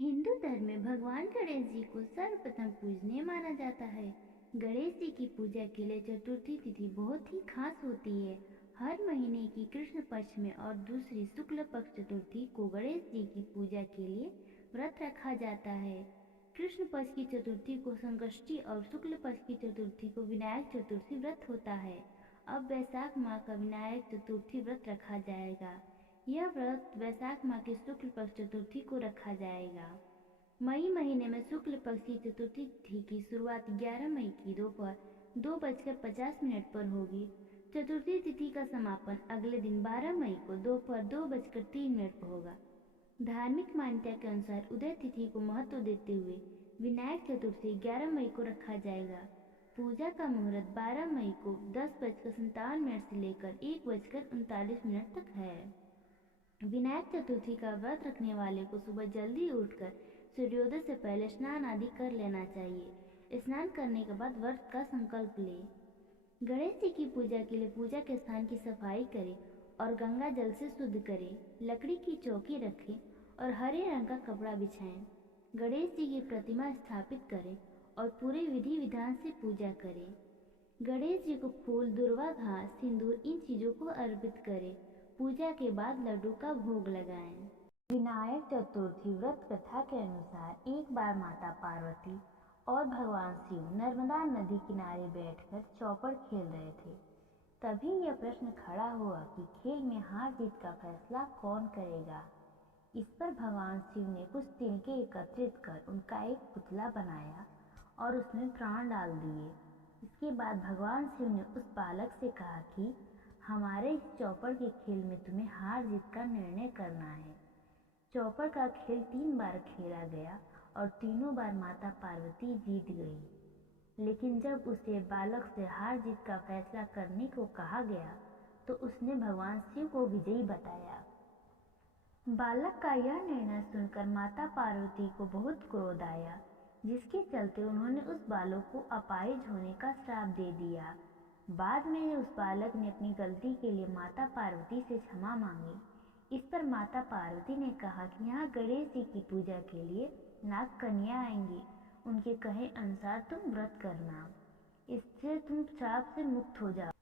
हिंदू धर्म में भगवान गणेश जी को सर्वप्रथम पूजनीय माना जाता है। गणेश जी की पूजा के लिए चतुर्थी तिथि बहुत ही खास होती है। हर महीने की कृष्ण पक्ष में और दूसरी शुक्ल पक्ष चतुर्थी को गणेश जी की पूजा के लिए व्रत रखा जाता है। कृष्ण पक्ष की चतुर्थी को संकष्टी और शुक्ल पक्ष की चतुर्थी को विनायक चतुर्थी व्रत होता है। अब वैशाख माह का विनायक चतुर्थी व्रत रखा जाएगा। यह व्रत वैशाख माह की शुक्ल पक्ष चतुर्थी को रखा जाएगा। मई महीने में शुक्ल पक्ष की चतुर्थी तिथि की शुरुआत 11 मई की दोपहर 2:50 पर होगी। चतुर्थी तिथि का समापन अगले दिन 12 मई को दोपहर 2:03 पर होगा। धार्मिक मान्यता के अनुसार उदय तिथि को महत्व देते हुए विनायक चतुर्थी 11 मई को रखा जाएगा। पूजा का मुहूर्त 12 मई को 10:57 से लेकर 1:39 तक है। विनायक चतुर्थी का व्रत रखने वाले को सुबह जल्दी उठकर सूर्योदय से पहले स्नान आदि कर लेना चाहिए। स्नान करने के बाद व्रत का संकल्प ले। गणेश जी की पूजा के लिए पूजा के स्थान की सफाई करें और गंगा जल से शुद्ध करें। लकड़ी की चौकी रखें और हरे रंग का कपड़ा बिछाएं। गणेश जी की प्रतिमा स्थापित करें और पूरे विधि विधान से पूजा करें। गणेश जी को फूल, दुर्वा घास, सिंदूर इन चीज़ों को अर्पित करें। पूजा के बाद लड्डू का भोग लगाएं। विनायक चतुर्थी व्रत कथा के अनुसार एक बार माता पार्वती और भगवान शिव नर्मदा नदी किनारे बैठकर चौपड़ खेल रहे थे। तभी यह प्रश्न खड़ा हुआ कि खेल में हार जीत का फैसला कौन करेगा। इस पर भगवान शिव ने कुछ तिनके एकत्रित कर उनका एक पुतला बनाया और उसमें प्राण डाल दिए। इसके बाद भगवान शिव ने उस बालक से कहा कि हमारे इस चौपड़ के खेल में तुम्हें हार जीत का निर्णय करना है। चौपड़ का खेल 3 बार खेला गया और तीनों बार माता पार्वती जीत गई। लेकिन जब उसे बालक से हार जीत का फैसला करने को कहा गया तो उसने भगवान शिव को विजयी बताया। बालक का यह निर्णय सुनकर माता पार्वती को बहुत क्रोध आया, जिसके चलते उन्होंने उस बालक को अपाहिज होने का श्राप दे दिया। बाद में उस बालक ने अपनी गलती के लिए माता पार्वती से क्षमा मांगी। इस पर माता पार्वती ने कहा कि यहाँ गणेश जी की पूजा के लिए नाग कन्या आएंगी। उनके कहे अनुसार तुम व्रत करना, इससे तुम श्राप से मुक्त हो जाओ।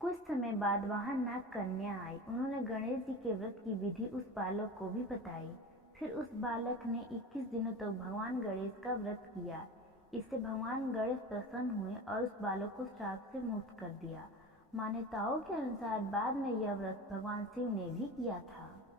कुछ समय बाद वहाँ नाग कन्या आई। उन्होंने गणेश जी के व्रत की विधि उस बालक को भी बताई। फिर उस बालक ने 21 दिनों तक भगवान गणेश का व्रत किया। इससे भगवान गणेश प्रसन्न हुए और उस बालक को श्राप से मुक्त कर दिया। मान्यताओं के अनुसार बाद में यह व्रत भगवान शिव ने भी किया था।